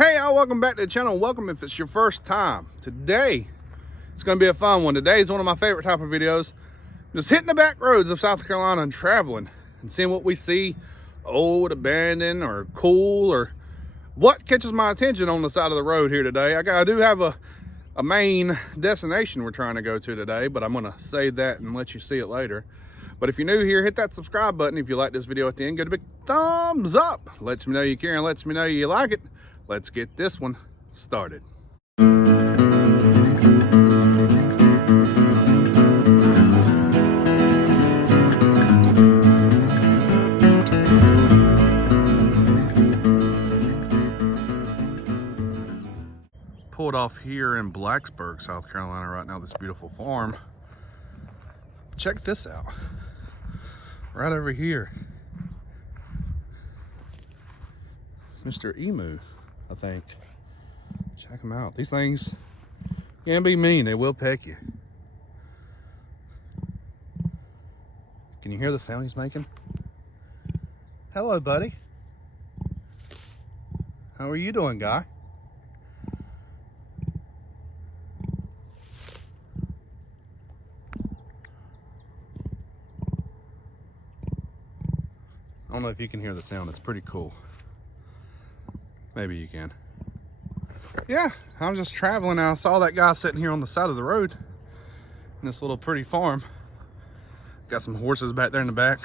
Hey y'all, welcome back to the channel. Welcome if it's your first time. Today, it's gonna be a fun one. Today is one of my favorite type of videos. Just hitting the back roads of South Carolina and traveling and seeing what we see, old, abandoned, or cool, or what catches my attention on the side of the road here today. I do have a main destination we're trying to go to today, but I'm gonna save that and let you see it later. But if you're new here, hit that subscribe button. If you like this video at the end, give it a big thumbs up. Lets me know you care and lets me know you like it. Let's get this one started. Pulled off here in Blacksburg, South Carolina right now, this beautiful farm. Check this out. Right over here. Mr. Emu, I think. Check them out. These things can be mean. They will peck you. Can you hear the sound he's making? Hello, buddy. How are you doing, guy? I don't know if you can hear the sound. It's pretty cool. Maybe you can. Yeah, I'm just traveling. I saw that guy sitting here on the side of the road in this little pretty farm. Got some horses back there in the back.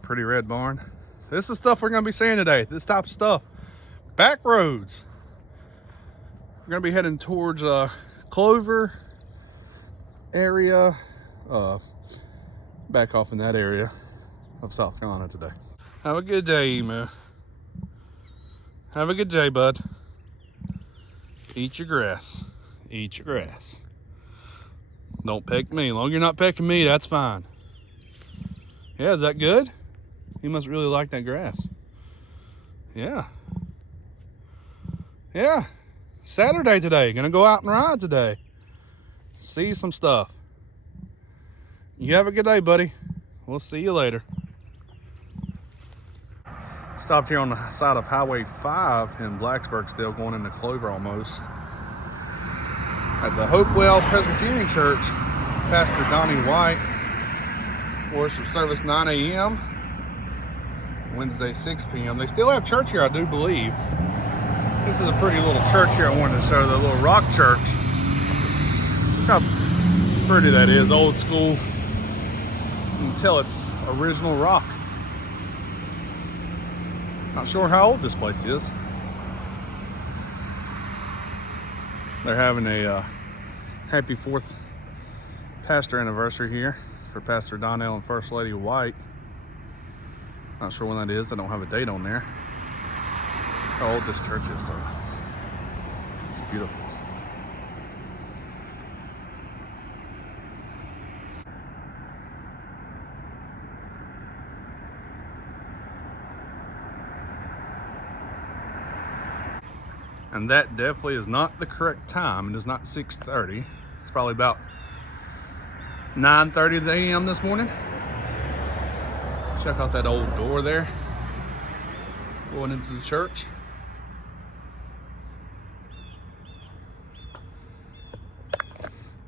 Pretty red barn. This is stuff we're going to be seeing today. This type of stuff. Back roads. We're going to be heading towards Clover area. Back off in that area of South Carolina today. Have a good day, Emu. Have a good day, bud. Eat your grass. Eat your grass. Don't peck me. As long as you're not pecking me, that's fine. Yeah, is that good? He must really like that grass. Yeah. Yeah. Saturday today. Gonna go out and ride today. See some stuff. You have a good day, buddy. We'll see you later. Stopped here on the side of Highway 5 in Blacksburg, still going into Clover almost. At the Hopewell Presbyterian Church, Pastor Donnie White, worship service 9 a.m. Wednesday 6 p.m. They still have church here, I do believe. This is a pretty little church here I wanted to show, the little rock church. Look how pretty that is, old school. You can tell it's original rock. Not sure how old this place is. They're having a happy 4th pastor anniversary here for Pastor Donnell and First Lady White. Not sure when that is. I don't have a date on there. How old this church is, though. It's beautiful. And that definitely is not the correct time. It is not 6:30. It's probably about 9:30 a.m. this morning. Check out that old door there. Going into the church.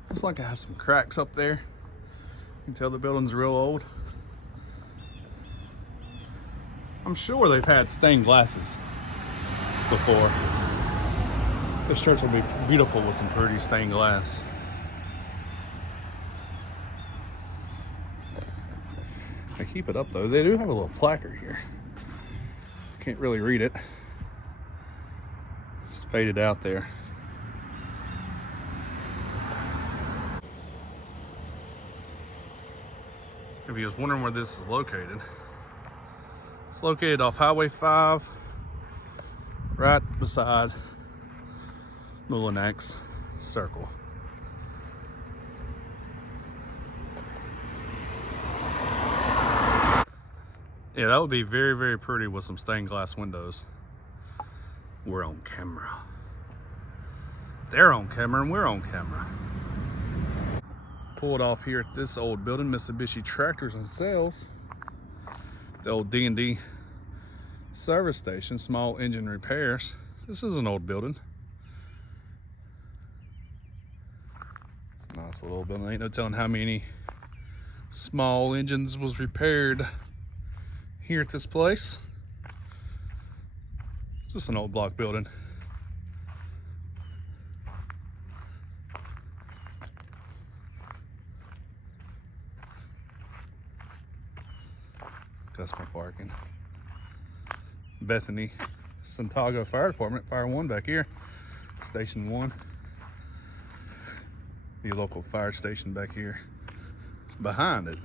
Looks like it has some cracks up there. You can tell the building's real old. I'm sure they've had stained glasses before. This church will be beautiful with some pretty stained glass. They keep it up though. They do have a little placard here. Can't really read it. It's faded out there. If you was wondering where this is located, it's located off Highway 5, right beside Mullinax Circle. Yeah, that would be very, very pretty with some stained glass windows. We're on camera. They're on camera and we're on camera. Pulled off here at this old building, Mitsubishi Tractors and Sales. The old D&D service station, small engine repairs. This is an old building. Nice little building. Ain't no telling how many small engines was repaired here at this place. It's just an old block building. Customer parking. Bethany Santago Fire Department, Fire 1 back here. Station 1. The local fire station back here. Behind it.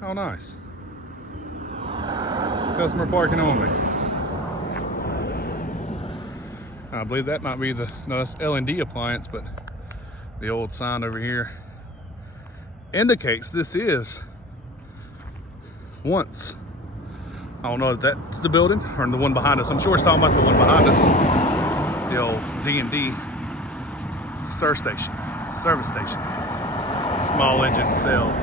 How nice. Customer parking only. I believe that might be no, that's L&D appliance, but the old sign over here indicates this is once. I don't know if that's the building or the one behind us. I'm sure it's talking about the one behind us. The old D&D service station. Small engine sales.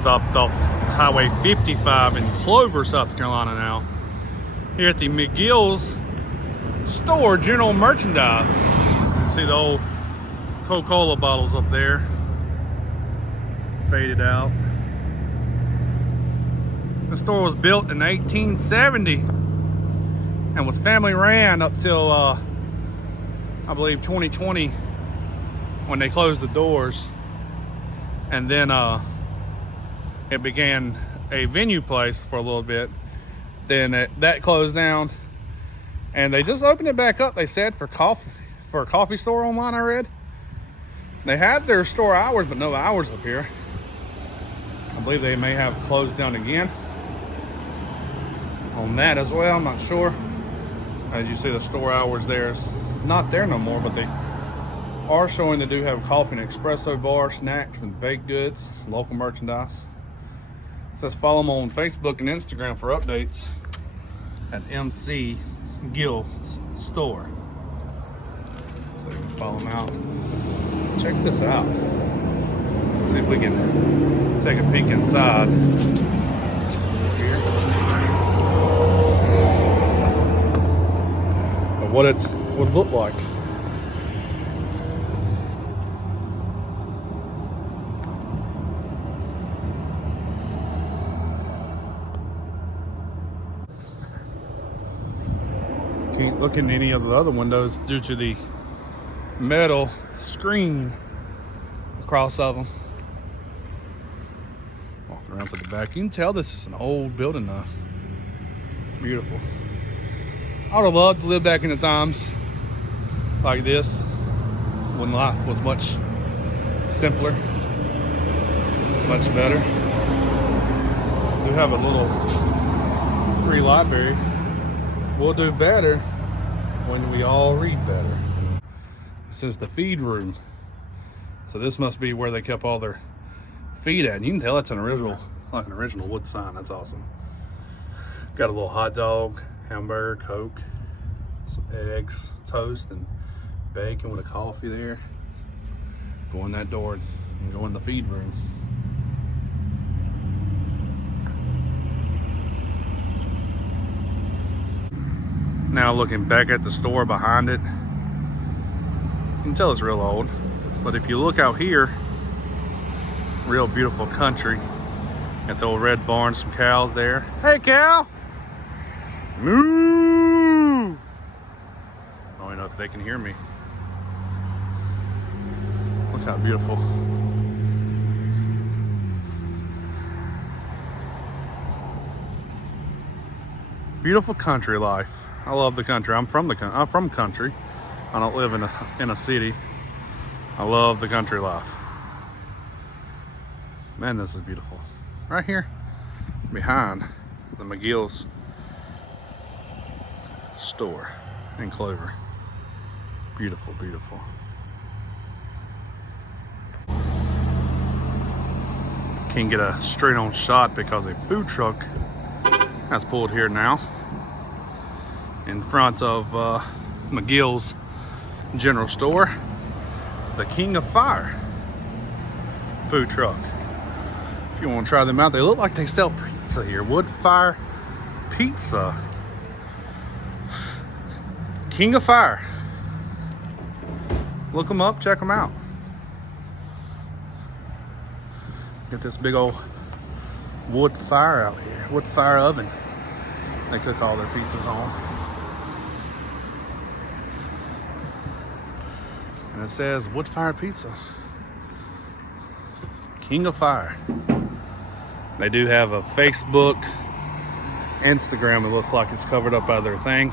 Stopped off Highway 55 in Clover, South Carolina now. Here at the McGill's store, general merchandise. You see the old Coca-Cola bottles up there, faded out. The store was built in 1870 and was family ran up till I believe 2020 when they closed the doors, and then it began a venue place for a little bit. Then that closed down, and they just opened it back up. They said for a coffee store online. I read they had their store hours, but no hours up here. I believe they may have closed down again on that as well. I'm not sure. As you see, the store hours there is not there no more, but they are showing they do have coffee and espresso bar, snacks, and baked goods, local merchandise. It says follow them on Facebook and Instagram for updates at MC Gill Store. So you can follow them out. Check this out. Let's see if we can take a peek inside here. Of what it would look like. Can't look in any of the other windows due to the metal screen across of them. Walking around to the back, you can tell this is an old building though. Beautiful. I would have loved to live back in the times like this when life was much simpler, much better. We have a little free library. We'll do better when we all read better. This is the feed room. So this must be where they kept all their feed at. And you can tell it's an original, like an original wood sign. That's awesome. Got a little hot dog, hamburger, Coke, some eggs, toast, and bacon with a coffee there. Go in that door and go in the feed room. Now looking back at the store behind it, you can tell it's real old. But if you look out here, real beautiful country. Got the old red barn, some cows there. Hey cow! Moo! I don't even know if they can hear me. Look how beautiful. Beautiful country life. I love the country. I'm from country. I don't live in a city. I love the country life. Man, this is beautiful. Right here behind the McGill's store in Clover. Beautiful, beautiful. Can't get a straight on shot because a food truck has pulled here now in front of McGill's general store. The King of Fire food truck. If you want to try them out, they look like they sell pizza here. Wood fire pizza. King of Fire. Look them up, check them out. Get this big old wood fire out here. Wood fire oven. They cook all their pizzas on. And it says wood fire pizza. King of Fire. They do have a Facebook, Instagram. It looks like it's covered up by their thing.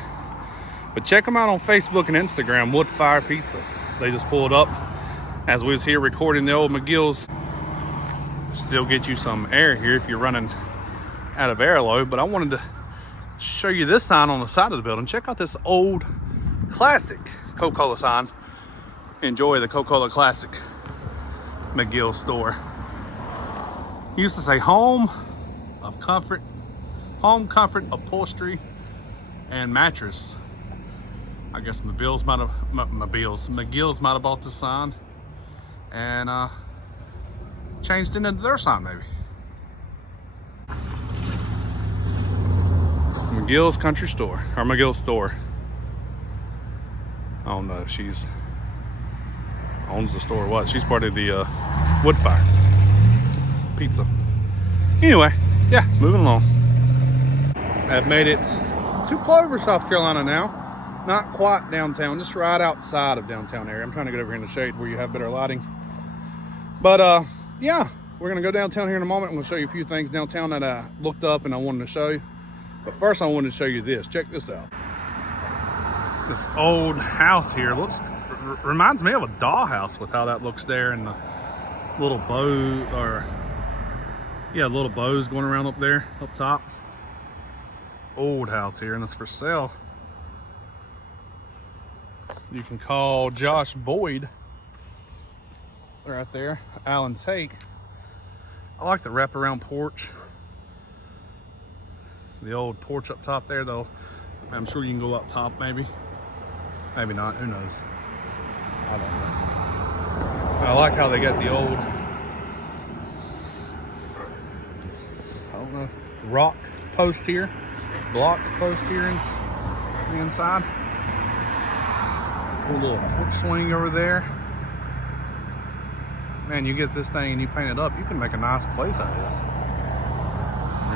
But check them out on Facebook and Instagram, Wood Fire Pizza. They just pulled up as we was here recording the old McGill's. Still get you some air here if you're running out of air load. But I wanted to show you this sign on the side of the building. Check out this old classic Coca-Cola sign. Enjoy the Coca-Cola Classic McGill's store. Used to say home of comfort, home comfort, upholstery, and mattress. I guess McGill's might have bought the sign and changed it into their sign maybe. McGill's Country Store, or McGill's Store. I don't know if she's owns the store or what. She's part of the Wood Fire Pizza. Anyway, yeah, moving along. I've made it to Clover, South Carolina now. Not quite downtown, just right outside of downtown area. I'm trying to get over here in the shade where you have better lighting. But yeah, we're gonna go downtown here in a moment. I'm gonna show you a few things downtown that I looked up and I wanted to show you. But first I wanted to show you this. Check this out. This old house here reminds me of a dollhouse with how that looks there, and the little bow, or yeah, little bows going around up there, up top. Old house here, and it's for sale. You can call Josh Boyd right there, Alan Tate. I like the wraparound porch. The old porch up top there, though. I'm sure you can go up top, maybe. Maybe not, who knows? I don't know. I like how they got the old, I don't know, rock post here, block post here on the inside. Cool little porch swing over there. Man, you get this thing and you paint it up, you can make a nice place out of this.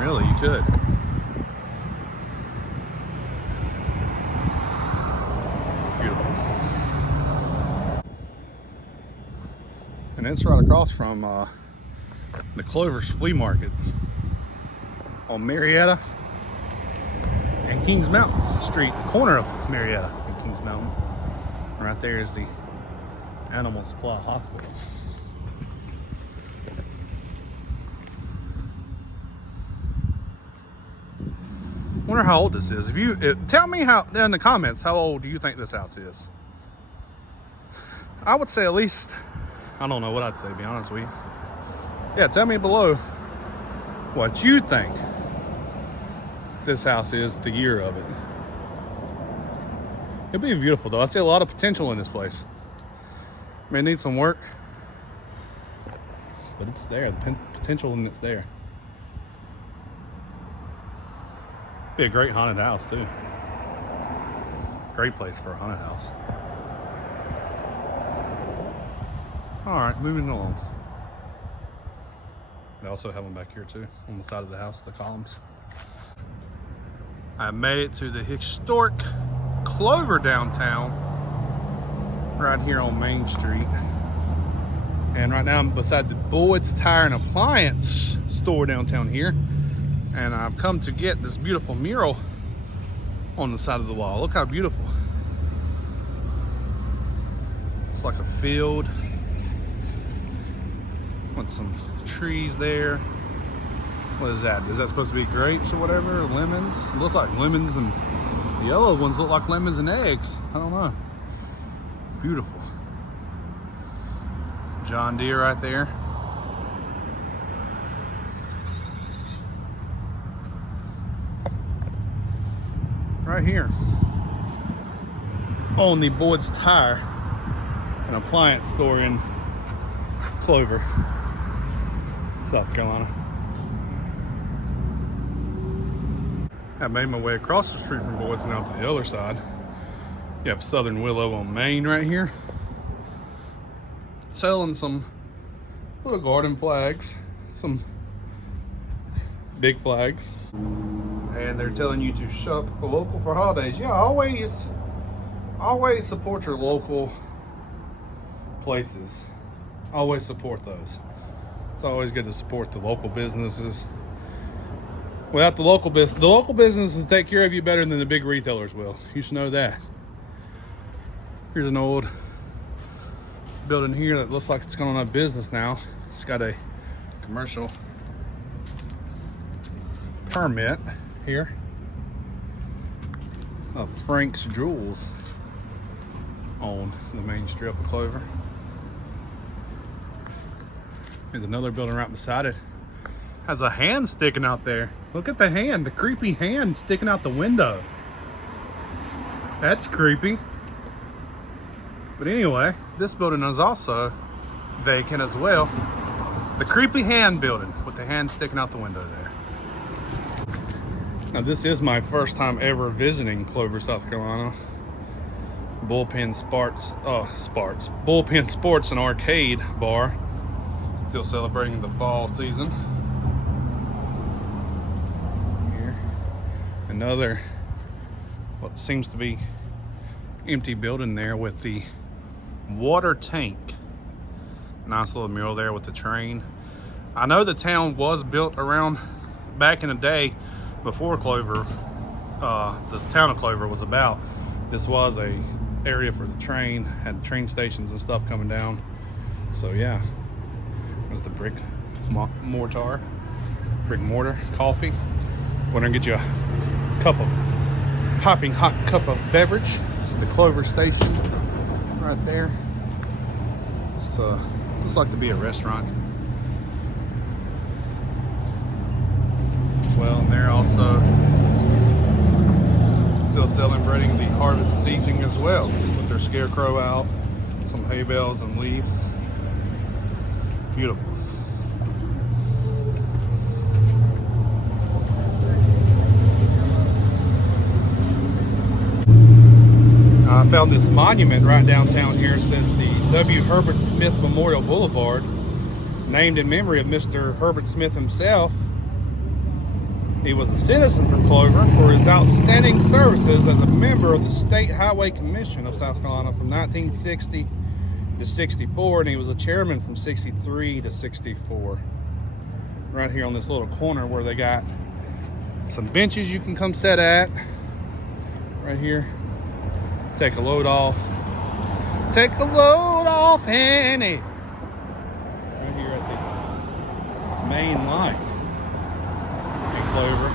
Really, you could. Beautiful. And it's right across from the Clover's Flea Market on Marietta and Kings Mountain Street, the corner of Marietta and Kings Mountain. Right there is the Animal Supply Hospital. Wonder how old this is. If you tell me how in the comments, how old do you think this house is? I would say at least, I don't know what I'd say, to be honest with you. Yeah, tell me below what you think this house is, the year of it. It'll be beautiful though. I see a lot of potential in this place. May need some work, but it's there. The potential in it's there. Be a great haunted house too. Great place for a haunted house. All right, moving along. They also have them back here too, on the side of the house, the columns. I made it to the historic Clover downtown, right here on Main Street. And right now I'm beside the Boyd's Tire and Appliance store downtown here. And I've come to get this beautiful mural on the side of the wall. Look how beautiful. It's like a field with some trees there. What is that? Is that supposed to be grapes or whatever? Or lemons? It looks like lemons and The yellow ones look like lemons and eggs. I don't know. Beautiful. John Deere right there. Right here on the Boyd's Tire, an appliance store in Clover, South Carolina. I made my way across the street from Boyd's and out to the other side. You have Southern Willow on Main right here, selling some little garden flags, some big flags. And they're telling you to shop local for holidays. Yeah, always support your local places. Always support those. It's always good to support the local businesses. Without the local businesses take care of you better than the big retailers will. You should know that. Here's an old building here that looks like it's going on a business now. It's got a commercial permit here of Frank's Jewels on the main strip of Clover. There's another building right beside it. Has a hand sticking out there. Look at the hand, the creepy hand sticking out the window. That's creepy. But anyway, this building is also vacant as well. The creepy hand building with the hand sticking out the window there. Now this is my first time ever visiting Clover, South Carolina. Bullpen Sports and Arcade Bar. Still celebrating the fall season. Here, another what seems to be empty building there with the water tank. Nice little mural there with the train. I know the town was built around back in the day before Clover, the town of Clover was about. This was a area for the train, had train stations and stuff coming down. So yeah, there's the brick mortar coffee. We're gonna get you a piping hot cup of beverage. The Clover station right there. So looks like to be a restaurant. Well, and they're also still celebrating the harvest season as well with their scarecrow out, some hay bales and leaves. Beautiful. I found this monument right downtown here. It says the W. Herbert Smith Memorial Boulevard, named in memory of Mr. Herbert Smith himself. He was a citizen from Clover for his outstanding services as a member of the State Highway Commission of South Carolina from 1960 to 64, and he was a chairman from 63 to 64. Right here on this little corner where they got some benches you can come sit at. Right here. Take a load off. Take the load off, Annie. Right here at the main line. Clover.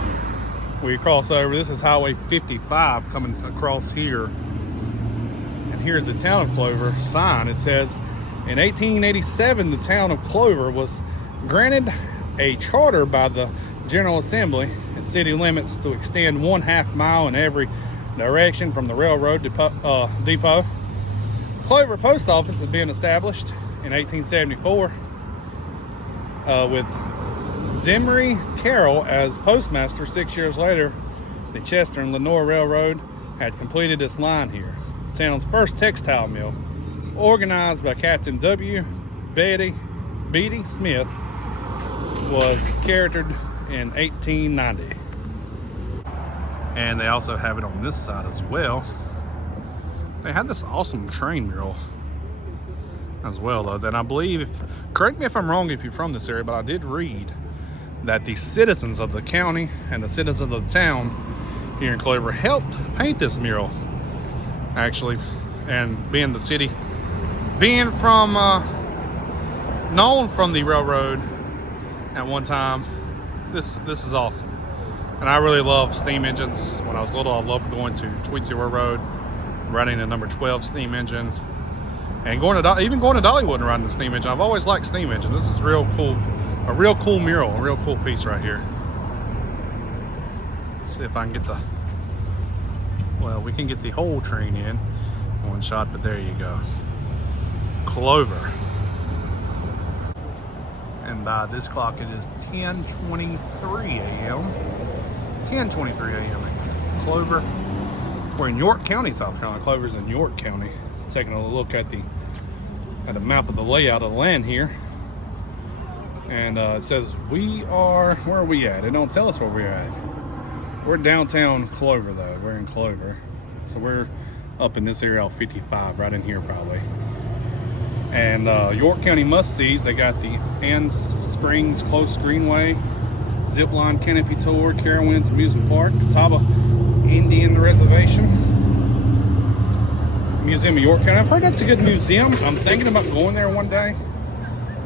We cross over. This is Highway 55 coming across here. And here's the town of Clover sign. It says, in 1887, the town of Clover was granted a charter by the General Assembly and city limits to extend 1/2 mile in every direction from the railroad depot. Clover Post Office had been established in 1874 with Zimri Carroll as postmaster. 6 years later, the Chester and Lenore Railroad had completed its line here. The town's first textile mill, organized by Captain W. Beatty Smith, was chartered in 1890. And they also have it on this side as well. They had this awesome train mural as well, though, that I believe, correct me if I'm wrong if you're from this area, but I did read that the citizens of the county and the citizens of the town here in Clover helped paint this mural, actually. And being the city, being from known from the railroad at one time, this is awesome. And I really love steam engines. When I was little, I loved going to Tweetsie Road, running the number 12 steam engine, and even going to Dollywood and riding the steam engine. I've always liked steam engines. This is real cool, a real cool mural, a real cool piece right here. Let's see if I can get well, we can get the whole train in one shot, but there you go. Clover. And by this clock, it is 10:23 a.m. 10:23 a.m. in Clover. We're in York County, South Carolina. Clover's in York County. Taking a look at the map of the layout of the land here. And it says where are we at? It don't tell us where we're at. We're downtown Clover though. We're in Clover. So we're up in this area off 55, right in here probably. And York County must-sees, they got the Ann Springs Close Greenway, Zipline Canopy Tour, Carowinds Amusement Park, Catawba Indian Reservation, Museum of York County. I've heard that's a good museum. I'm thinking about going there one day.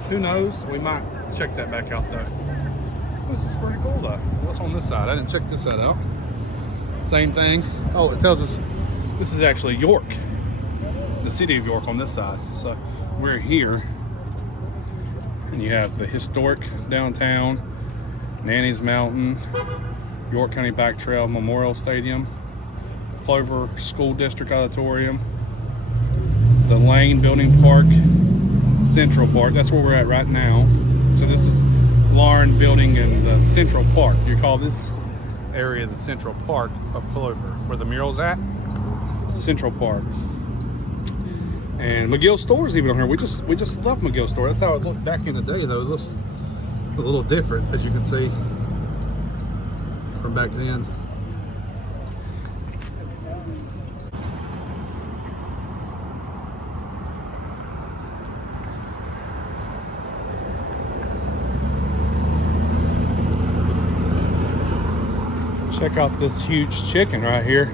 Who knows? We might check that back out though. This is pretty cool though. What's on this side? I didn't check this side out. Same thing. Oh, it tells us this is actually York, the city of York on this side. So we're here, and you have the historic downtown, Nanny's Mountain, York County Bike Trail Memorial Stadium, Clover School District Auditorium, the Lane Building Park, Central Park. That's where we're at right now. So this is Lauren Building and the Central Park. You call this area the Central Park of Clover, where the mural's at. Central Park. And McGill's store is even on here. We just left McGill's store. That's how it looked back in the day though. It looks a little different, as you can see from back then. Check out this huge chicken right here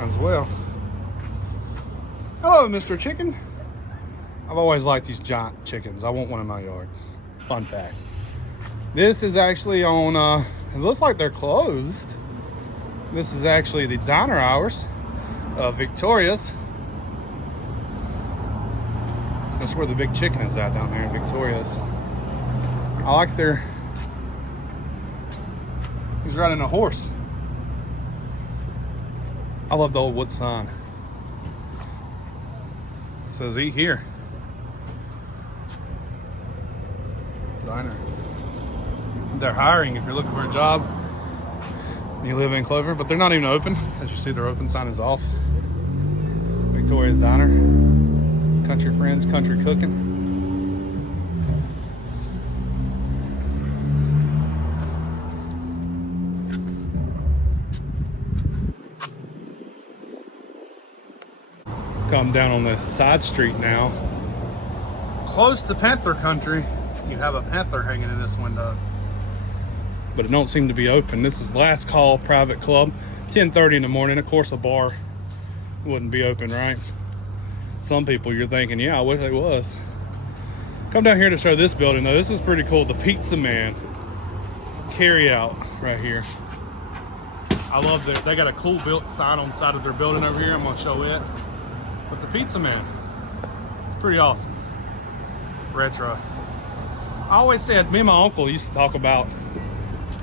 as well. Hello, Mr. Chicken. I've always liked these giant chickens. I want one in my yard. Fun fact. This is actually on, it looks like they're closed. This is actually the diner hours of Victoria's. That's where the big chicken is at down there in Victoria's. I like he's riding a horse. I love the old wood sign. It says eat here. Diner. They're hiring if you're looking for a job. You live in Clover, but they're not even open. As you see, their open sign is off. Victoria's Diner. Country Friends, Country Cooking. Come down on the side street now. Close to Panther Country. You have a panther hanging in this window, but it don't seem to be open. This is Last Call Private Club, 10:30 in the morning. Of course, a bar wouldn't be open, right? Some people you're thinking, yeah, I wish it was. Come down here to show this building though. This is pretty cool. The Pizza Man carry out right here. I love that. They got a cool built sign on the side of their building over here. I'm gonna show it. But the Pizza Man, it's pretty awesome. Retro. I always said, me and my uncle used to talk about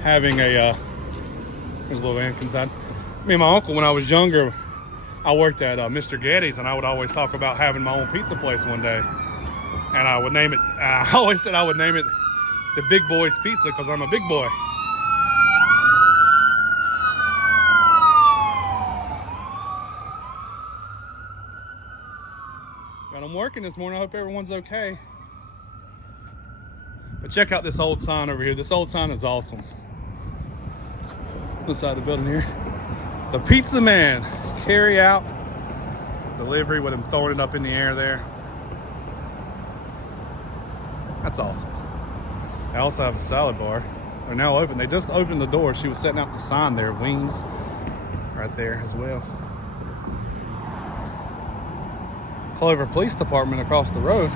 having a, there's a little ant inside. Me and my uncle, when I was younger, I worked at Mr. Getty's, and I would always talk about having my own pizza place one day. And I would name it, I always said I would name it the Big Boy's Pizza, because I'm a big boy. Got them working this morning. I hope everyone's okay. But check out this old sign over here. This old sign is awesome. This side of the building here. The Pizza Man carry out delivery with him throwing it up in the air there. That's awesome. They also have a salad bar. They're now open. They just opened the door. She was setting out the sign there, wings, right there as well. Clover Police Department across the road.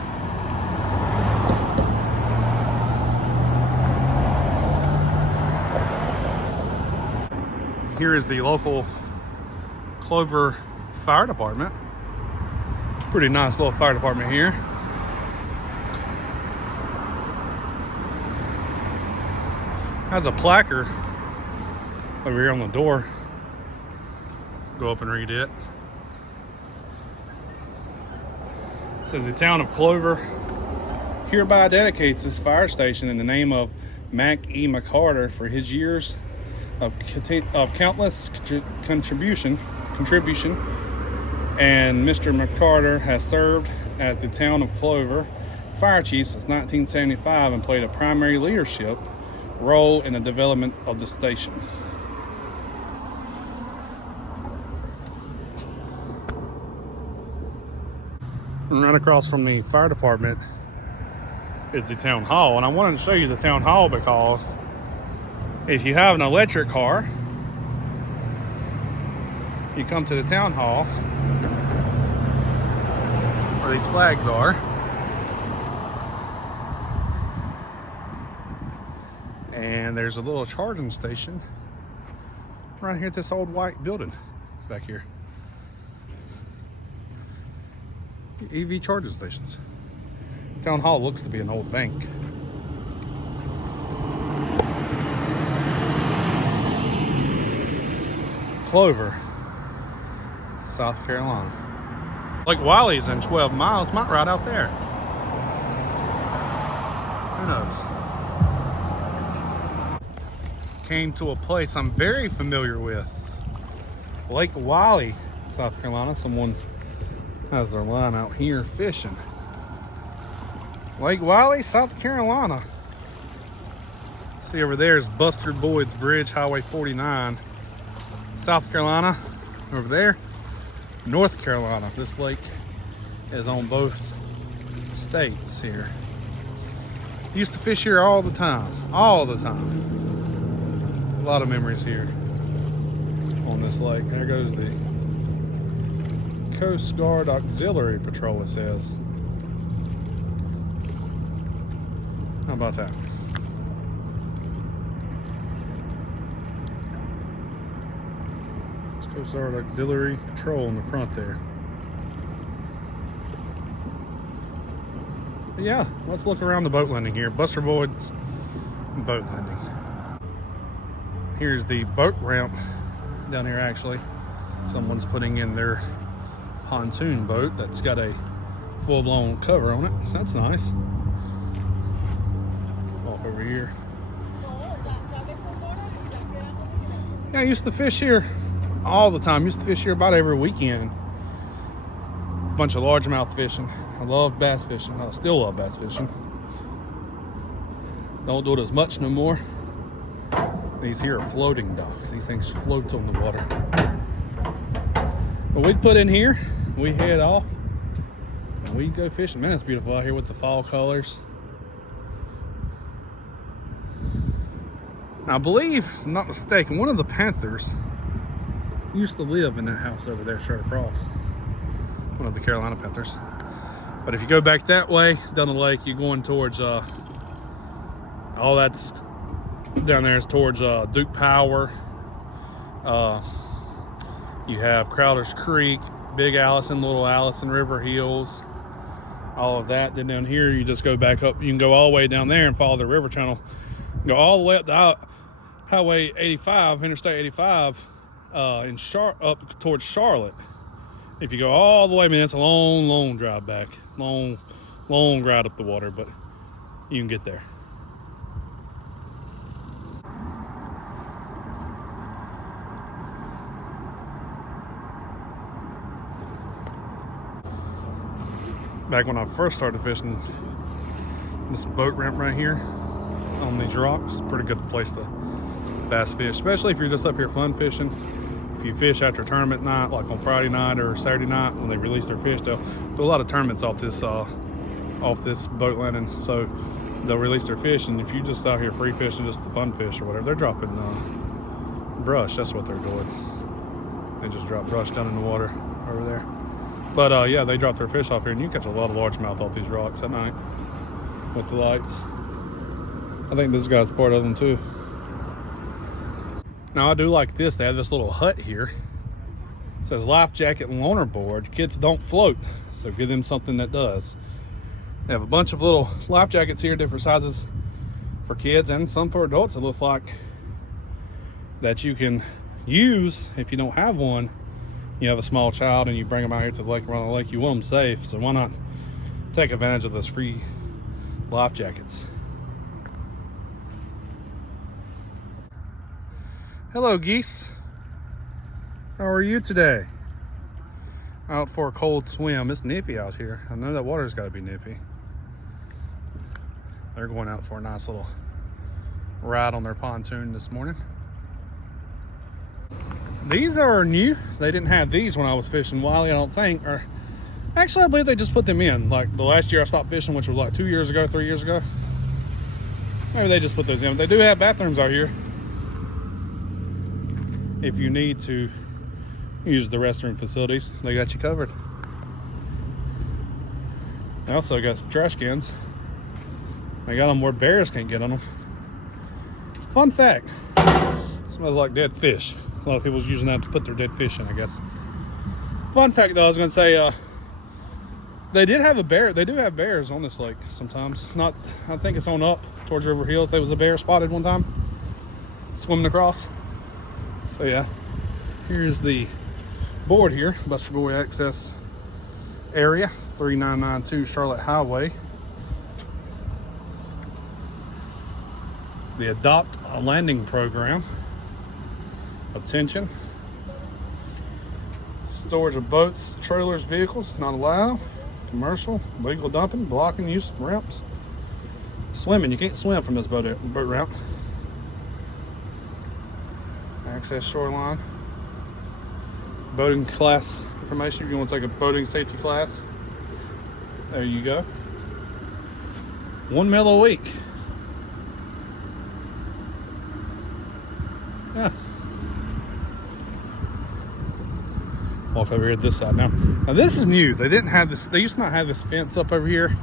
Here is the local Clover Fire Department. Pretty nice little fire department here. Has a placard over here on the door. Go up and read it. It says the town of Clover hereby dedicates this fire station in the name of Mac E. McCarter for his years of countless contribution. And Mr. McCarter has served at the town of Clover fire chief since 1975 and played a primary leadership role in the development of the station. And right across from the fire department is the town hall, and I wanted to show you the town hall because if you have an electric car, you come to the town hall where these flags are, and there's a little charging station right here at this old white building back here. EV charging stations. Town hall looks to be an old bank. Clover, South Carolina. Lake Wylie's in 12 miles. Might ride out there. Who knows? Came to a place I'm very familiar with. Lake Wylie, South Carolina. Someone has their line out here fishing. Lake Wylie, South Carolina. See over there is Buster Boyd's Bridge, Highway 49. South Carolina, over there, North Carolina. This lake is on both states here. Used to fish here all the time, all the time. A lot of memories here on this lake. There goes the Coast Guard Auxiliary Patrol, it says. How about that? Coast Guard Auxiliary Patrol in the front there. But yeah, let's look around the boat landing here. Buster Boyd's boat landing. Here's the boat ramp down here actually. Someone's putting in their pontoon boat that's got a full-blown cover on it. That's nice. Walk over here. Yeah, I used to fish here all the time. Used to fish here about every weekend. Bunch of largemouth fishing. I love bass fishing. I still love bass fishing. Don't do it as much no more. These here are floating docks. These things float on the water. But we'd put in here, we head off, and we'd go fishing. Man, it's beautiful out here with the fall colors. Now, I believe, if I'm not mistaken, one of the Panthers used to live in that house over there straight across. One of the Carolina Panthers. But if you go back that way, down the lake, you're going towards, all that's down there is towards Duke Power. You have Crowder's Creek, Big Allison, Little Allison, River Hills, all of that. Then down here, you just go back up. You can go all the way down there and follow the river channel. Go all the way up the Highway 85, Interstate 85, up towards Charlotte. If you go all the way, man, it's a long, long drive back. Long, long ride up the water, but you can get there. Back when I first started fishing, this boat ramp right here on these rocks, pretty good place to bass fish, especially if you're just up here fun fishing. If you fish after tournament night, like on Friday night or Saturday night when they release their fish, they'll do a lot of tournaments off this boat landing. So they'll release their fish, and if you just out here free fishing, just the fun fish or whatever, they're dropping brush. That's what they're doing. They just drop brush down in the water over there. But yeah, they drop their fish off here, and you catch a lot of largemouth off these rocks at night with the lights. I think this guy's part of them too. Now I do like this. They have this little hut here. It says life jacket and loaner board. Kids don't float, so give them something that does. They have a bunch of little life jackets here, different sizes for kids and some for adults. It looks like that you can use if you don't have one. You have a small child and you bring them out here to the lake, around the lake, you want them safe, so why not take advantage of those free life jackets. Hello geese, how are you today? Out for a cold swim. It's nippy out here. I know that water's got to be nippy. They're going out for a nice little ride on their pontoon this morning. These are new. They didn't have these when I was fishing Wylie, I don't think. Or actually, I believe they just put them in. Like the last year I stopped fishing, which was like 2 years ago, 3 years ago. Maybe they just put those in. They do have bathrooms out here if you need to use the restroom facilities. They got you covered. They also got some trash cans. They got them where bears can't get on them. Fun fact, it smells like dead fish. A lot of people's using that to put their dead fish in, I guess. Fun fact though, I was gonna say, they did have a bear. They do have bears on this lake sometimes. Not, I think it's on up towards River Hills. There was a bear spotted one time swimming across. So yeah, here's the board here, Buster Boy Access Area, 3992 Charlotte Highway. The Adopt a Landing Program. Attention. Storage of boats, trailers, vehicles, not allowed. Commercial, legal dumping, blocking use of ramps. Swimming, you can't swim from this boat ramp. Access shoreline. Boating class information if you want to take a boating safety class. There you go. $1 meal a week. Yeah. Walk over here to this side now. Now this is new. They didn't have this. They used to not have this fence up over here.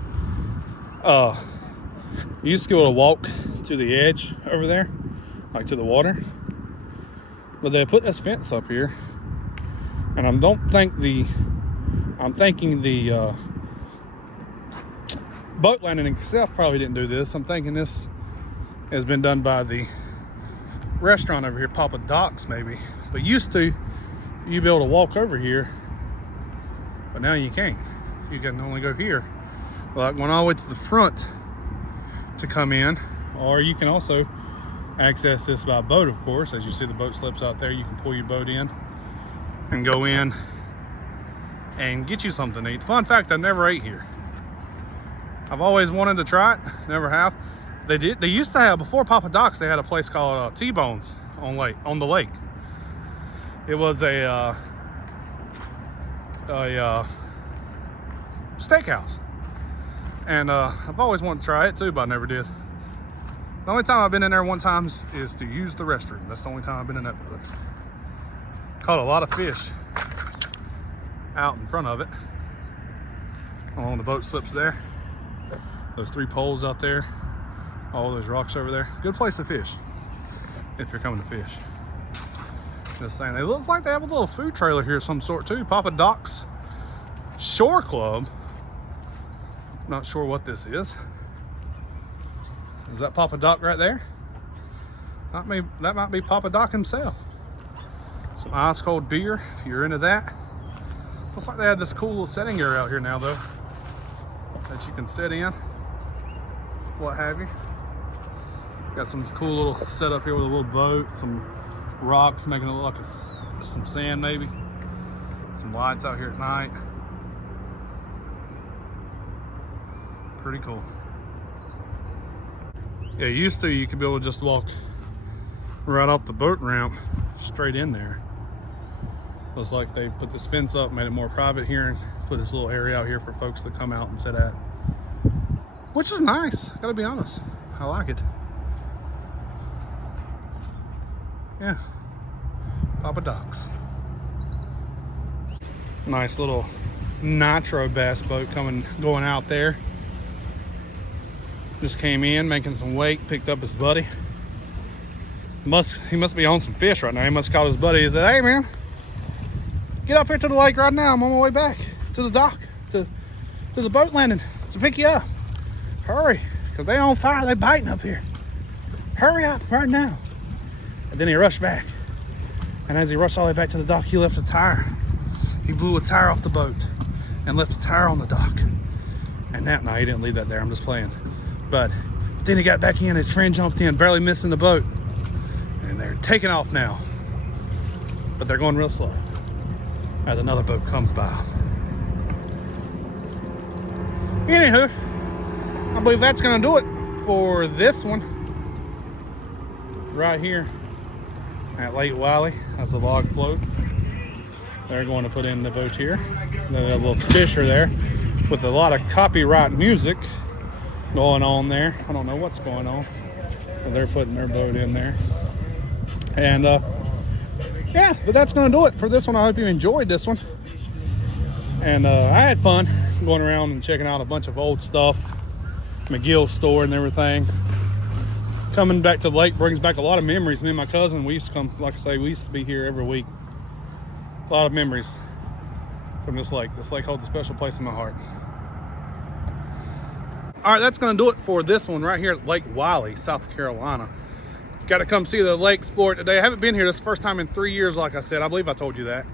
You used to be able to walk to the edge over there, like to the water. But they put this fence up here, and I'm thinking the boat landing itself probably didn't do this. I'm thinking this has been done by the restaurant over here, Papa Doc's maybe. But used to, you'd be able to walk over here, but now you can't. You can only go here, like going all the way to the front to come in, or you can also access this by boat, of course. As you see the boat slips out there, you can pull your boat in and go in and get you something to eat. Fun fact, I never ate here. I've always wanted to try it, never have. They used to have, before Papa Doc's, they had a place called T-Bones on the lake. It was a steakhouse, and I've always wanted to try it too, but I never did. The only time I've been in there one time is to use the restroom. That's the only time I've been in that place. Caught a lot of fish out in front of it along the boat slips there. Those 3 poles out there, all those rocks over there. Good place to fish if you're coming to fish. Just saying. It looks like they have a little food trailer here of some sort too. Papa Doc's Shore Club. Not sure what this is. Is that Papa Doc right there? That might be Papa Doc himself. Some ice cold beer if you're into that. Looks like they have this cool little setting area out here now though, that you can sit in, what have you. Got some cool little setup here with a little boat, some rocks making it look like some sand maybe. Some lights out here at night. Pretty cool. Yeah, used to you could be able to just walk right off the boat ramp straight in there. Looks like they put this fence up, made it more private here, and put this little area out here for folks to come out and sit at. Which is nice, gotta be honest. I like it. Yeah, Papa Doc's. Nice little nitro bass boat going out there. Just came in, making some wake, picked up his buddy. He must be on some fish right now. He must have called his buddy. He said, hey man, get up here to the lake right now. I'm on my way back to the dock, to the boat landing to pick you up. Hurry, because they on fire. They biting up here. Hurry up right now. And then he rushed back. And as he rushed all the way back to the dock, he left a tire. He blew a tire off the boat and left a tire on the dock. And now, no, he didn't leave that there. I'm just playing. But then he got back in. His friend jumped in, barely missing the boat. And they're taking off now. But they're going real slow as another boat comes by. Anywho, I believe that's going to do it for this one. Right here at Lake Wylie, as the log floats. They're going to put in the boat here. There's a little fisher there with a lot of copyright music going on there. I don't know what's going on, but they're putting their boat in there. And yeah, but that's going to do it for this one. I hope you enjoyed this one. And I had fun going around and checking out a bunch of old stuff, McGill's store and everything. Coming back to the lake brings back a lot of memories. Me and my cousin, we used to come, like I say, we used to be here every week. A lot of memories from this lake. This lake holds a special place in my heart. All right, that's going to do it for this one right here at Lake Wylie, South Carolina. Got to come see the lake sport today. I haven't been here. This is the first time in 3 years, like I said. I believe I told you that.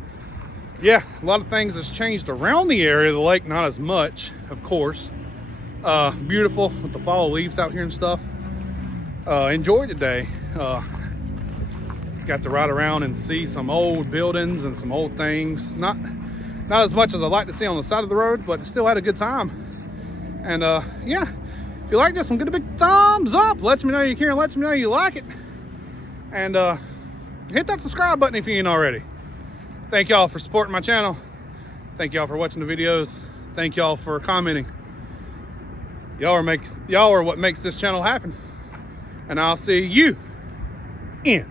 Yeah, a lot of things has changed around the area of the lake, not as much, of course. Beautiful with the fall leaves out here and stuff. Enjoyed today. Got to ride around and see some old buildings and some old things. Not as much as I like to see on the side of the road, but still had a good time. And yeah, if you like this one, get a big thumbs up. Lets me know you care and lets me know you like it. And hit that subscribe button if you ain't already. Thank y'all for supporting my channel. Thank y'all for watching the videos. Thank y'all for commenting. Y'all are what makes this channel happen. And I'll see you in